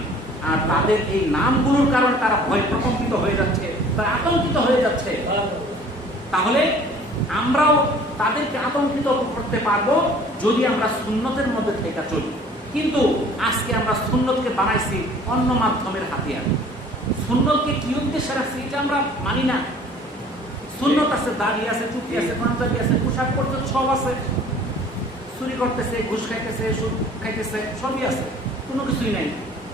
আর তাদের এই নামগুলোর কারণে তারা ভয় প্রকম্পিত হয়ে যাচ্ছে, তারা আতঙ্কিত হয়ে যাচ্ছে। তাহলে আমরাও তাদেরকে আতঙ্কিত করতে পারবো যদি আমরা সুন্নতের মধ্যে থেকে চলি। কিন্তু আজকে আমরা সুন্নতকে বানাইছি অন্য মাধ্যমের হাতিয়ার। সুন্নতকে কি উদ্দেশ্যে রাখছি এটা আমরা মানি না। সুন্নত আছে, দাড়ি আছে, টুপি আছে, পাঞ্জাবি আছে, পোশাক পরতে সব আছে। চুরি করতেছে, ঘুষ খাইতেছে, সুদ খাইতেছে, সবই আছে, কোনো কিছুই নাই।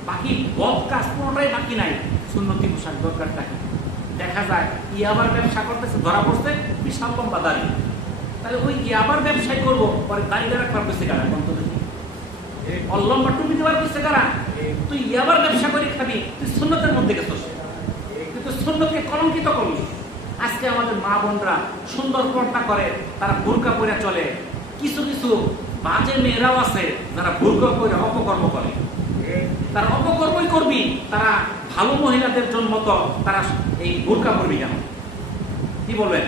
বাকি বদ কাজ কোনোটাই বাকি নাই। সুন্নতি পোশাক দরকারটা কি? দেখা যায় ইয়াবার ব্যবসা করতেছে, ধরা পড়ছে, বিশাল লম্বা দাড়ি। তাহলে ওই ইয়াবার ব্যবসায় করবো, পরে দাড়িটা রাখবার পেছে কারা? লম্বা টুপি দেওয়ার পেছে কারা? তুই ইয়াবার ব্যবসা করে খাবি, তুই সুন্নতের মধ্যে গেছিস, কিন্তু সুন্নতকে কলঙ্কিত করলি। আজকে আমাদের মা বোনরা সুন্দর পর্দা করে, তারা বোরকা পরে চলে। কিছু কিছু বাজে মেয়েরাও আছে যারা বোরকা পরে অপকর্ম করে। তারা অপকর্মই করবি, তারা ভালো মহিলাদের জন্য তো তারা এই বোরকা পরবি কেন? কি বলবেন?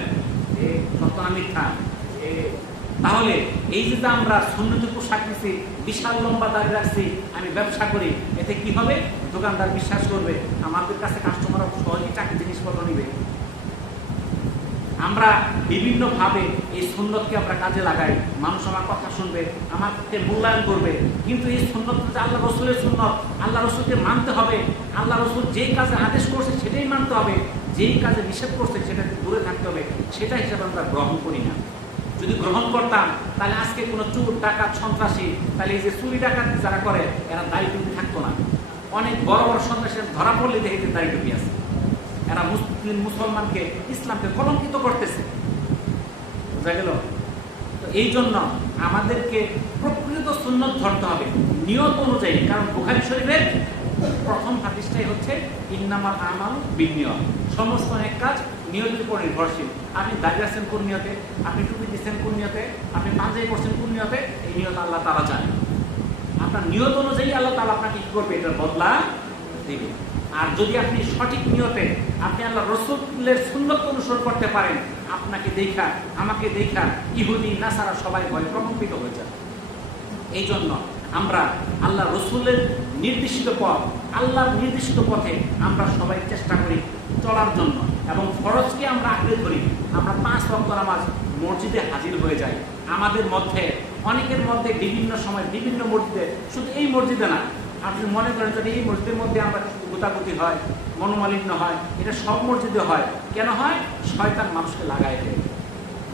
সত্য না মিথ্যা? তাহলে এই যে আমরা সুন্নতি পোশাক নিচ্ছি, বিশাল লম্বা দাড়ি রাখছি, আমি ব্যবসা করি, এতে কি হবে? দোকানদার বিশ্বাস করবে, আমাদের কাছে কাস্টমার সহজেই চাকরি জিনিসপত্র নিবে। আমরা বিভিন্ন ভাবে এই সুন্নতকে আমরা কাজে লাগাই, মানুষ আমার কথা শুনবে, আমাকে মূল্যায়ন করবে। কিন্তু এই সুন্নত আল্লাহ রসুলের সুন্নত, আল্লাহ রসুলকে মানতে হবে। আল্লাহ রসুল যেই কাজে আদেশ করছে সেটাই মানতে হবে, যেই কাজে নিষেধ করছে সেটা দূরে থাকতে হবে। সেটা হিসেবে আমরা গ্রহণ করি না। যদি গ্রহণ করতাম তাহলে আজকে কোনো চোর, ডাকাত, সন্ত্রাসী, তাহলে এই যে চুরি ডাকাত যারা করে এরা দাড়ি টুপি থাকতো না। অনেক বড় বড় সন্ত্রাসী ধরা পড়লে দেখে যে দাড়ি টুপি আছে। এরা মুসলমানকে, ইসলামকে কলঙ্কিত করতেছে। বুঝা গেল? তো এই জন্য আমাদেরকে প্রকৃত সুন্নত ধরতে হবে নিয়ত অনুযায়ী। কারণ বুখারী শরীফের প্রথম হাদিসটাই হচ্ছে ইন্নামাল আমালু বিন্নিয়াত, সমস্ত নেক কাজ নিয়তের উপর নির্ভরশীল। আপনি দাঁড়িয়ে আছেন কোন নিয়তে, আপনি টুপি দিচ্ছেন কোন নিয়তে, আপনি পাঞ্জাবি পড়ছেন কোন নিয়তে, এই নিয়ত আল্লাহ তাআলা জানে। আপনার নিয়ত অনুযায়ী আল্লাহ তাআলা আপনাকে কি করবে, এটার বদলা দিবে। আর যদি আপনি সঠিক নিয়তে আপনি আল্লাহ রাসূলের সুন্নাত অনুসরণ করতে পারেন, আপনাকে দেখা আমাকে দেখা ইহুদি নাসারা সবাই ভয় প্রকম্পিত হয়ে যায়। এই জন্য আমরা আল্লাহ রসুলের নির্দেশিত পথ, আল্লাহর নির্দেশিত পথে আমরা সবাই চেষ্টা করি চলার জন্য, এবং ফরজকে আমরা আঁকড়ে ধরি। আমরা 5 ওয়াক্ত নামাজ মসজিদে হাজির হয়ে যাই। আমাদের মধ্যে অনেকের মধ্যে বিভিন্ন সময় বিভিন্ন মসজিদে, শুধু এই মসজিদে না, আপনি মনে করেন যদি এই মসজিদের মধ্যে আমরা গোতাগুতি হয়, মনোমালিন্য হয়, এটা সব মসজিদে হয়। কেন হয়? শয়তান মানুষকে লাগায় দেয়।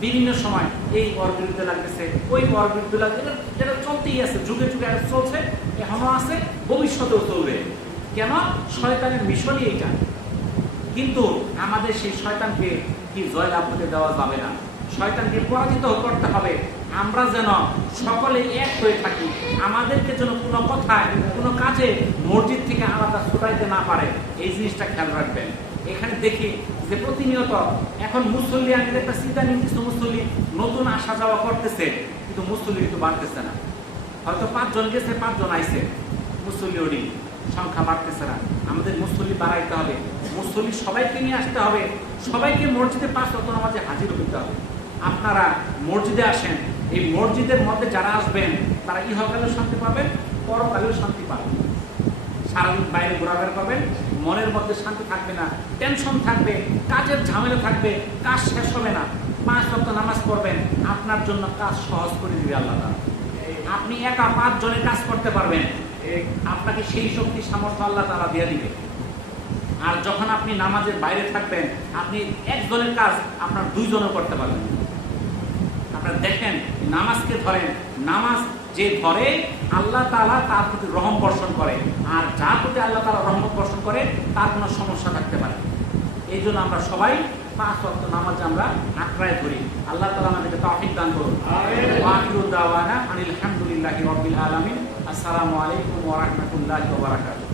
বিভিন্ন সময় এই ওর বিরুদ্ধে লাগতেছে, ওই ওর বিরুদ্ধে লাগছে, এটা চলতেই আছে, যুগে যুগে চলছে, এখনো আছে, ভবিষ্যতেও চলবে। কেন? শয়তানের মিশনই এইটা। কিন্তু আমাদের সেই শয়তানকে কি জয়লাভ হতে দেওয়া যাবে না, শয়তানকে পরাজিত করতে হবে। আমরা যেন সকলে এক হয়ে থাকি, আমাদেরকে যেন কোনো কথায় কোনো কাজে মসজিদ থেকে আলাদা ছুটাইতে না পারে, এই জিনিসটা খেয়াল রাখবেন। এখানে দেখি যে প্রতিনিয়ত এখন মুসল্লি, আমি একটা সিদ্ধান্ত কিছু মুসল্লি নতুন আসা যাওয়া করতেছে, কিন্তু মুসল্লি কিন্তু বাড়তেছে না। হয়তো 5 জন গেছে, 5 জন আইছে, মুসল্লি ওডি সংখ্যা বাড়তেছে না। আমাদের মুসল্লি বাড়াইতে হবে, মুসল্লি সবাইকে নিয়ে আসতে হবে, সবাইকে মসজিদে 5 ওয়াক্ত নামাজে হাজির হতে হবে। আপনারা মসজিদে আসেন, এই মসজিদের মধ্যে যারা আসবেন তারা ইহকালেও শান্তি পাবেন, পরকালেও শান্তি পাবেন। সারাদিন বাইরে ঘোরাফেরা করবেন, মনের মধ্যে শান্তি থাকবে না, টেনশন থাকবে, কাজের ঝামেলা থাকবে, কাজ শেষ হবে না। 5 ওয়াক্ত নামাজ পড়বেন, আপনার জন্য কাজ সহজ করে দিবে আল্লাহ তাআলা। আপনি একা 5 জনের কাজ করতে পারবেন, আপনাকে সেই শক্তি সামর্থ্য আল্লাহ তাআলা দিয়ে দিবে। আর যখন আপনি নামাজের বাইরে থাকবেন, আপনি 1 জনের কাজ আপনার 2 জনও করতে পারবেন। আপনারা দেখেন, নামাজকে ধরেন, নামাজ যে ধরে আল্লাহ তাআলা তার প্রতি রহম বর্ষণ করে, আর যার প্রতি আল্লাহ তাআলা রহমত বর্ষণ করে তার কোনো সমস্যা থাকতে পারে। এই জন্য আমরা সবাই 5 ওয়াক্ত নামাজ আমরা আঁকড়ায় ধরি। আল্লাহ তাআলা আমাদেরকে তৌফিক দান করুন। ওয়া আখিরু দাওয়ানা আনিল হামদুলিল্লাহি রাব্বিল আলামিন। আসসালামু আলাইকুম ওয়া রাহমাতুল্লাহি ওয়া বারাকাতুহু।